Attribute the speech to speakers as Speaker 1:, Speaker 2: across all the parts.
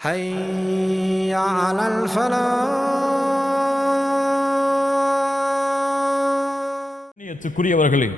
Speaker 1: حي على الفلاح
Speaker 2: கண்ணியத்துக்குரியவர்களே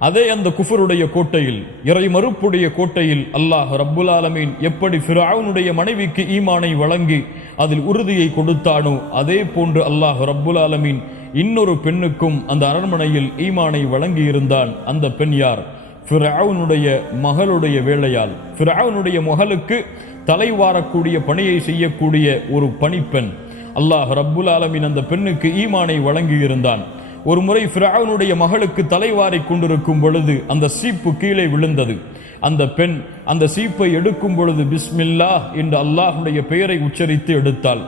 Speaker 2: அதே அந்த குஃபருடைய கோட்டையில் இறை மறுப்புடைய கோட்டையில் அல்லாஹ் ரப்புல் ஆலமீன் எப்படி ஃபிரௌனுடைய மனைவிக்கு ஈமானை வழங்கி அதில் உறுதியை கொடுத்தானோ அதே போன்று அல்லாஹ் ரப்புல் ஆலமீன் இன்னொரு பெண்ணுக்கும் அந்த அரண்மனையில் ஈமானை வழங்கி இருந்தான் அந்த பெண் யார் ஃபிரவுனுடைய மகளுடைய வேலையால். ஃபிரவுனுடைய மகளுக்கு தலைவாரக்கூடிய பணியை செய்யக்கூடிய ஒரு பணிப்பெண். அல்லாஹ் ரப்புல் ஆலமின் அந்த பெண்ணுக்கு ஈமானை வழங்கி இருந்தான் ஒரு முறை ஃபிரவுனுடைய மகளுக்கு தலைவாரி கொண்டிருக்கும் பொழுது அந்த சீப்பு கீழே விழுந்தது. அந்த பெண் அந்த சீப்பை எடுக்கும் பொழுது பிஸ்மில்லா என்று அல்லாஹுடைய பெயரை உச்சரித்து எடுத்தாள்.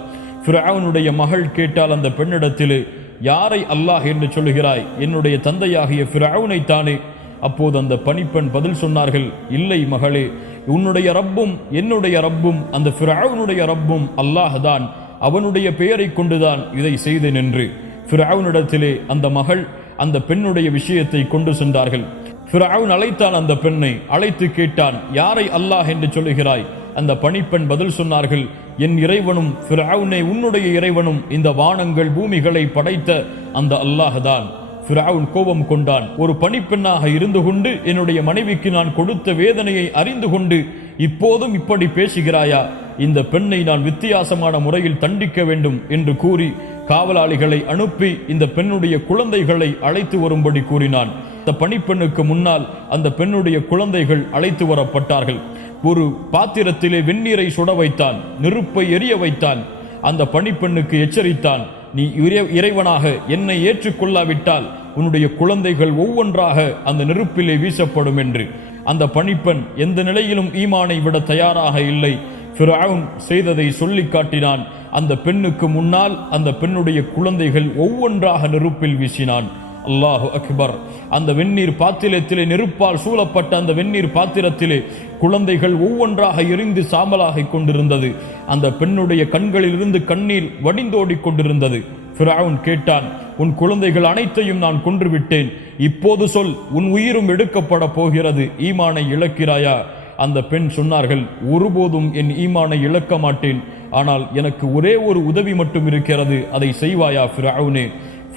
Speaker 2: ஃபிரவுனுடைய மகள் கேட்டால் அந்த பெண்ணிடத்திலே யாரை அல்லாஹ் என்று சொல்லுகிறாய்? என்னுடைய தந்தையாகிய ஃபிரவுனை தானே அப்போது அந்த பணிப்பெண் பதில் சொன்னார்கள் இல்லை மகளே உன்னுடைய ரப்பும் என்னுடைய ரப்பும் அந்த ஃபிராவுனுடைய ரப்பும் அல்லாஹ் தான் அவனுடைய பெயரை கொண்டுதான் இதை செய்தேன் என்று ஃபிராவுனிடத்திலே அந்த மகள் அந்த பெண்ணுடைய விஷயத்தை கொண்டு சென்றார்கள். ஃபிராவுன் அழைத்தான் அந்த பெண்ணை அழைத்து கேட்டான் யாரை அல்லாஹ் என்று சொல்லுகிறாய்? அந்த பணிப்பெண் பதில் சொன்னார்கள் என் இறைவனும் ஃபிராவுனே உன்னுடைய இறைவனும் இந்த வானங்கள் பூமிகளை படைத்த அந்த அல்லாஹ் தான் ஃபிரௌன் கோபம் கொண்டான். ஒரு பணிப்பெண்ணாக இருந்து கொண்டு என்னுடைய மனைவிக்கு நான் கொடுத்த வேதனையை அறிந்து கொண்டு இப்போதும் இப்படி பேசுகிறாயா? இந்த பெண்ணை நான் வித்தியாசமான முறையில் தண்டிக்க வேண்டும் என்று கூறி காவலாளிகளை அனுப்பி இந்த பெண்ணுடைய குழந்தைகளை அழைத்து வரும்படி கூறினான். அந்த பணிப்பெண்ணுக்கு முன்னால் அந்த பெண்ணுடைய குழந்தைகள் அழைத்து வரப்பட்டார்கள். ஒரு பாத்திரத்திலே வெந்நீரை சுட வைத்தான் நெருப்பை எரிய வைத்தான். அந்த பணிப்பெண்ணுக்கு எச்சரித்தான் நீ இறை- இறைவனாக என்னை ஏற்றுக்கொள்ளாவிட்டால் உன்னுடைய குழந்தைகள் ஒவ்வொன்றாக அந்த நெருப்பிலே வீசப்படும் என்று. அந்த பணிப்பெண் எந்த நிலையிலும் ஈமானை விட தயாராக இல்லை. ஃபிரௌன் செய்ததை சொல்லி காட்டினான். அந்த பெண்ணுக்கு முன்னால் அந்த பெண்ணுடைய குழந்தைகள் ஒவ்வொன்றாக நெருப்பில் வீசினான். அல்லாஹு அக்பர். அந்த வெந்நீர் பாத்திரத்திலே நெருப்பால் சூழப்பட்ட அந்த வெந்நீர் பாத்திரத்திலே குழந்தைகள் ஒவ்வொன்றாக எரிந்து சாம்பலாகிக் கொண்டிருந்தது. அந்த பெண்ணுடைய கண்களிலிருந்து கண்ணீர் வடிந்தோடிக் கொண்டிருந்தது. ஃபிராவுன் கேட்டான் உன் குழந்தைகள் அனைத்தையும் நான் கொன்றுவிட்டேன். இப்போது சொல் உன் உயிரும் எடுக்கப்பட போகிறது. ஈமானை இழக்கிறாயா? அந்த பெண் சொன்னார்கள் ஒருபோதும் என் ஈமானை இழக்க மாட்டேன் ஆனால் எனக்கு ஒரே ஒரு உதவி மட்டும் இருக்கிறது. அதை செய்வாயா ஃபிராவுனே?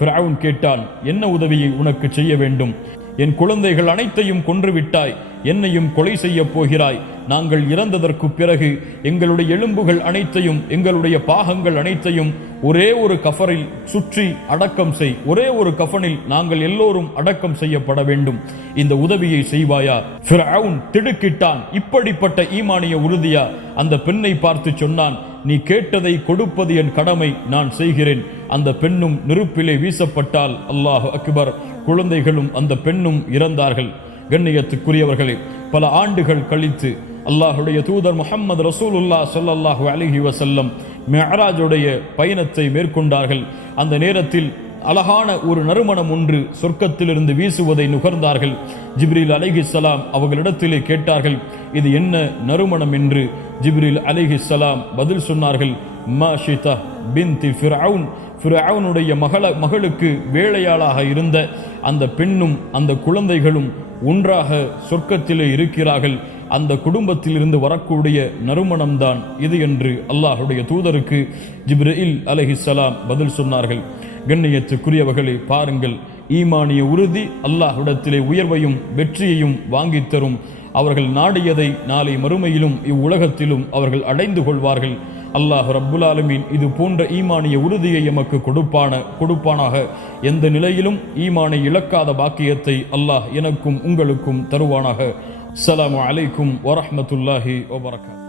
Speaker 2: ஃபிரவுன் கேட்டான் என்ன உதவியை உனக்கு செய்ய வேண்டும்? என் குழந்தைகள் அனைத்தையும் கொன்றுவிட்டாய் என்னையும் கொலை செய்ய போகிறாய். நாங்கள் இறந்ததற்கு பிறகு எங்களுடைய எலும்புகள் அனைத்தையும் எங்களுடைய பாகங்கள் அனைத்தையும் ஒரே ஒரு கஃபரில் சுற்றி அடக்கம் செய். ஒரே ஒரு கஃபனில் நாங்கள் எல்லோரும் அடக்கம் செய்யப்பட வேண்டும். இந்த உதவியை செய்வாயா? ஃபிரவுன் திடுக்கிட்டான். இப்படிப்பட்ட ஈமானிய உறுதியா? அந்த பெண்ணை பார்த்து சொன்னான். நீ கேட்டதை கொடுப்பது என் கடமை நான் செய்கிறேன். அந்த பெண்ணும் நெருப்பிலே வீசப்பட்டால் அல்லாஹ் அக்பர். குழந்தைகளும் அந்த பெண்ணும் இறந்தார்கள். கண்ணியத்துக்குரியவர்களே பல ஆண்டுகள் கழித்து அல்லாஹுடைய தூதர் முஹம்மது ரசூலுல்லா சொல்லல்லாஹு அலிஹி வசல்லம் மெஹராஜுடைய பயணத்தை மேற்கொண்டார்கள். அந்த நேரத்தில் அழகான ஒரு நறுமணம் ஒன்று சொர்க்கத்திலிருந்து வீசுவதை நுகர்ந்தார்கள். ஜிப்ரீல் அலைஹிஸ்ஸலாம் அவர்களிடத்திலே கேட்டார்கள் இது என்ன நறுமணம் என்று? ஜிப்ரீல் அலைஹிஸ்ஸலாம் பதில் சொன்னார்கள் மாஷிதா பின்தி ஃபிரவுன் ஃபிரவுனுடைய மகள மகளுக்கு வேலையாளாக இருந்த அந்த பெண்ணும் அந்த குழந்தைகளும் ஒன்றாக சொர்க்கத்திலே இருக்கிறார்கள். அந்த குடும்பத்திலிருந்து வரக்கூடிய நறுமணம்தான் இது என்று அல்லாஹுடைய தூதருக்கு ஜிப்ரீல் அலைஹிஸ்ஸலாம் பதில் சொன்னார்கள். கண்ணியத்துக்குரியவர்களே பாருங்கள். ஈமானிய உறுதி அல்லாஹ்விடத்திலே உயர்வையும் வெற்றியையும் வாங்கித் தரும். அவர்கள் நாடியதை நாளை மறுமையிலும் இவ்வுலகத்திலும் அவர்கள் அடைந்து கொள்வார்கள். அல்லாஹ் ரப்புல் ஆலமீன் இது போன்ற ஈமானிய உறுதியை எமக்கு கொடுப்பான கொடுப்பானாக. எந்த நிலையிலும் ஈமானை இழக்காத பாக்கியத்தை அல்லாஹ் எனக்கும் உங்களுக்கும் தருவானாக. அஸ்ஸலாமு அலைக்கும் வரமத்துல்லாஹி வபரகாத்.